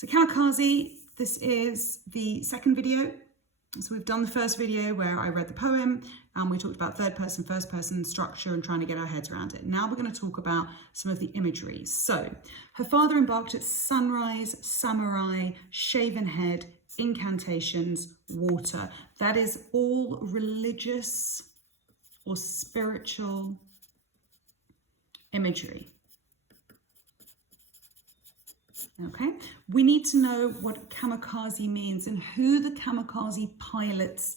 So Kamikaze, this is the second video. So we've done the first video where I read the poem and we talked about third person, first person structure and trying to get our heads around it. Now we're going to talk about some of the imagery. So her father embarked at sunrise, samurai, shaven head, incantations, water. That is all religious or spiritual imagery. Okay, we need to know what kamikaze means and who the kamikaze pilots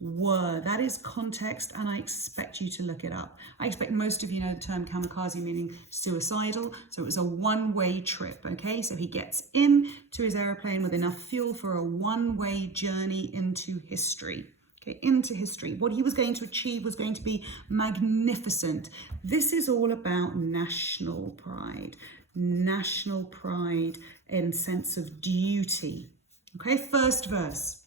were. That is context, and I expect you to look it up. I expect most of you know the term kamikaze meaning suicidal. So it was a one-way trip, okay? So he gets into his airplane with enough fuel for a one-way journey into history. Okay, into history. What he was going to achieve was going to be magnificent. This is all about national pride. National pride in sense of duty. Okay, first verse.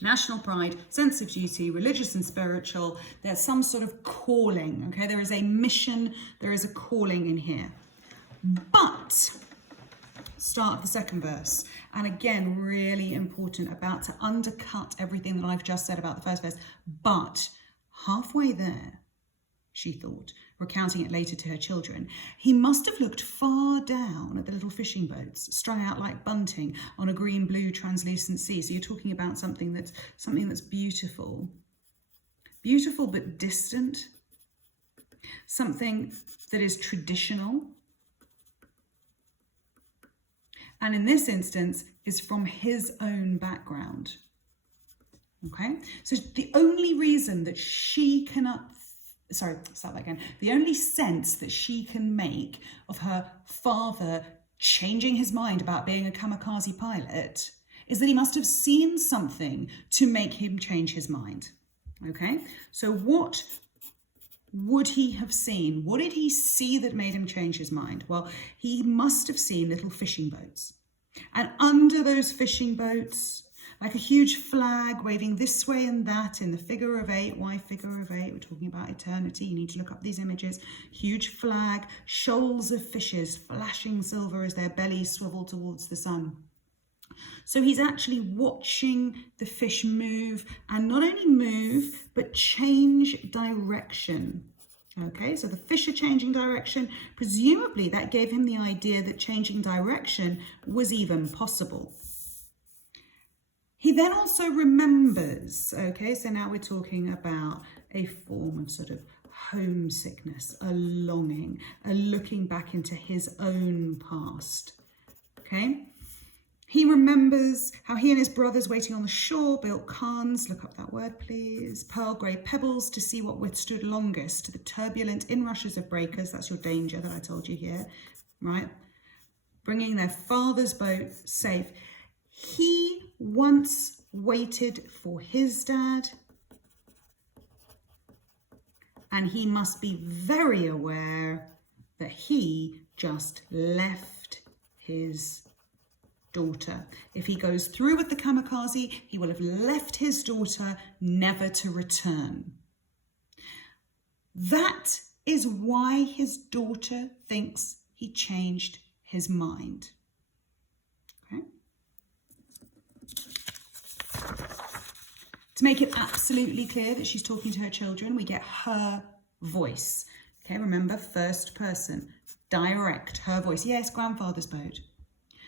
National pride, sense of duty, religious and spiritual. There's some sort of calling. Okay, there is a mission, there is a calling in here. But, start of the second verse. And again, really important, about to undercut everything that I've just said about the first verse. But halfway there, she thought, recounting it later to her children, he must have looked far down at the little fishing boats strung out like bunting on a green-blue translucent sea. So you're talking about something that's beautiful, beautiful but distant, something that is traditional, and in this instance is from his own background. Okay, so the only reason that she cannot the only sense that she can make of her father changing his mind about being a kamikaze pilot is that he must have seen something to make him change his mind. Okay, so what would he have seen? What did he see that made him change his mind? Well, he must have seen little fishing boats. And under those fishing boats, like a huge flag waving this way and that in the figure of eight. Why figure of eight? We're talking about eternity. You need to look up these images. Huge flag, shoals of fishes flashing silver as their bellies swivel towards the sun. So he's actually watching the fish move, and not only move, but change direction. Okay, so the fish are changing direction. Presumably that gave him the idea that changing direction was even possible. He then also remembers, okay, so now we're talking about a form of sort of homesickness, a longing, a looking back into his own past, okay? He remembers how he and his brothers waiting on the shore built cairns, look up that word please, pearl grey pebbles to see what withstood longest to the turbulent inrushes of breakers. That's your danger that I told you here, right? Bringing their father's boat safe. He once waited for his dad, and he must be very aware that he just left his daughter. If he goes through with the kamikaze, he will have left his daughter never to return. That is why his daughter thinks he changed his mind. Okay? To make it absolutely clear that she's talking to her children, we get her voice. Okay, remember, first person, direct, her voice. Yes, grandfather's boat,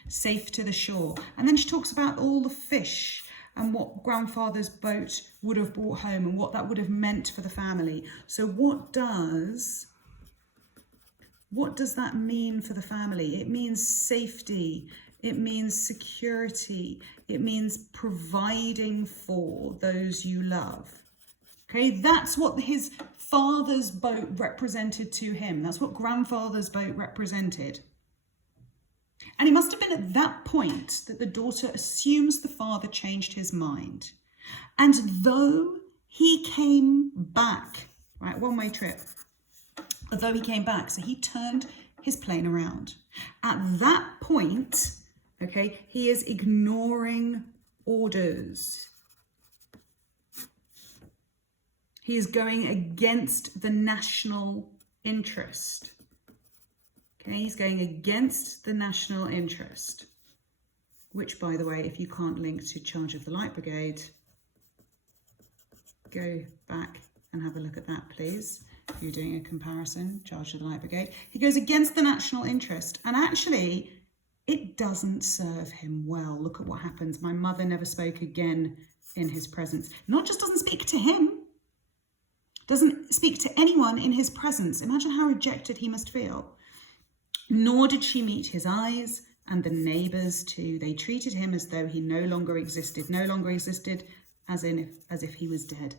safe to the shore. And then she talks about all the fish and what grandfather's boat would have brought home and what that would have meant for the family. So what does that mean for the family? It means safety. It means security. It means providing for those you love. Okay, that's what his father's boat represented to him. That's what grandfather's boat represented. And it must have been at that point that the daughter assumes the father changed his mind. And though he came back, right, one-way trip, although he came back, so he turned his plane around. At that point, okay, he is ignoring orders. He is going against the national interest. Okay, he's going against the national interest. which, by the way, if you can't link to Charge of the Light Brigade, go back and have a look at that, please. If you're doing a comparison, Charge of the Light Brigade. He goes against the national interest, and actually, it doesn't serve him well. Look at what happens. My mother never spoke again in his presence. Not just doesn't speak to him, doesn't speak to anyone in his presence. Imagine how rejected he must feel. Nor did she meet his eyes, and the neighbours too. They treated him as though he no longer existed as if he was dead.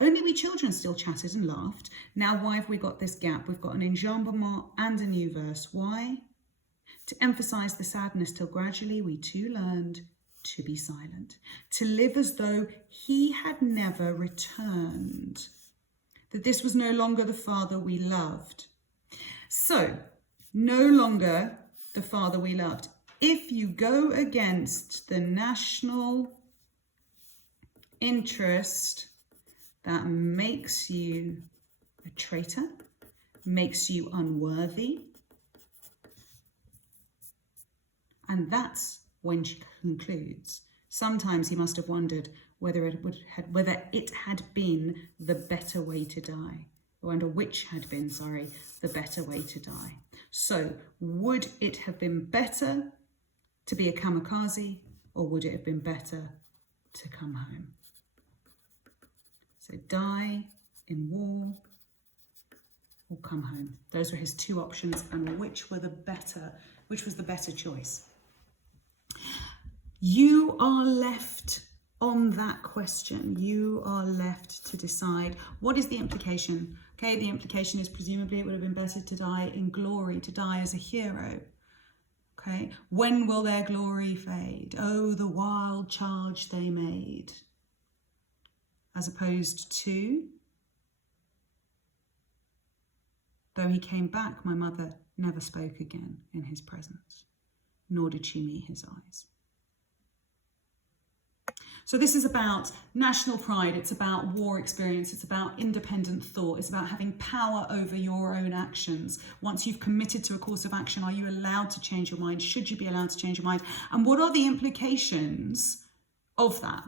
Only we children still chatted and laughed. Now why have we got this gap? We've got an enjambment and a new verse. Why? To emphasise the sadness till gradually we too learned to be silent, to live as though he had never returned, that this was no longer the father we loved. So, no longer the father we loved. If you go against the national interest, that makes you a traitor, makes you unworthy. And that's when she concludes. Sometimes he must have wondered whether it had been the better way to die. I wonder which had been, the better way to die. So, would it have been better to be a kamikaze, or would it have been better to come home? So, die in war or come home. Those were his two options, and which was the better choice? You are left on that question. You are left to decide what is the implication. Okay, the implication is presumably it would have been better to die in glory, to die as a hero. Okay, when will their glory fade? Oh, the wild charge they made. As opposed to, though he came back, my mother never spoke again in his presence, nor did she meet his eyes. So this is about national pride, it's about war experience, it's about independent thought, it's about having power over your own actions. Once you've committed to a course of action, are you allowed to change your mind? Should you be allowed to change your mind? And what are the implications of that?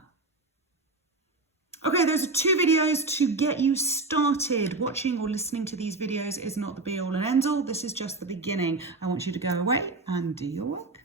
Okay, those are 2 videos to get you started. Watching or listening to these videos is not the be all and end all. This is just the beginning. I want you to go away and do your work.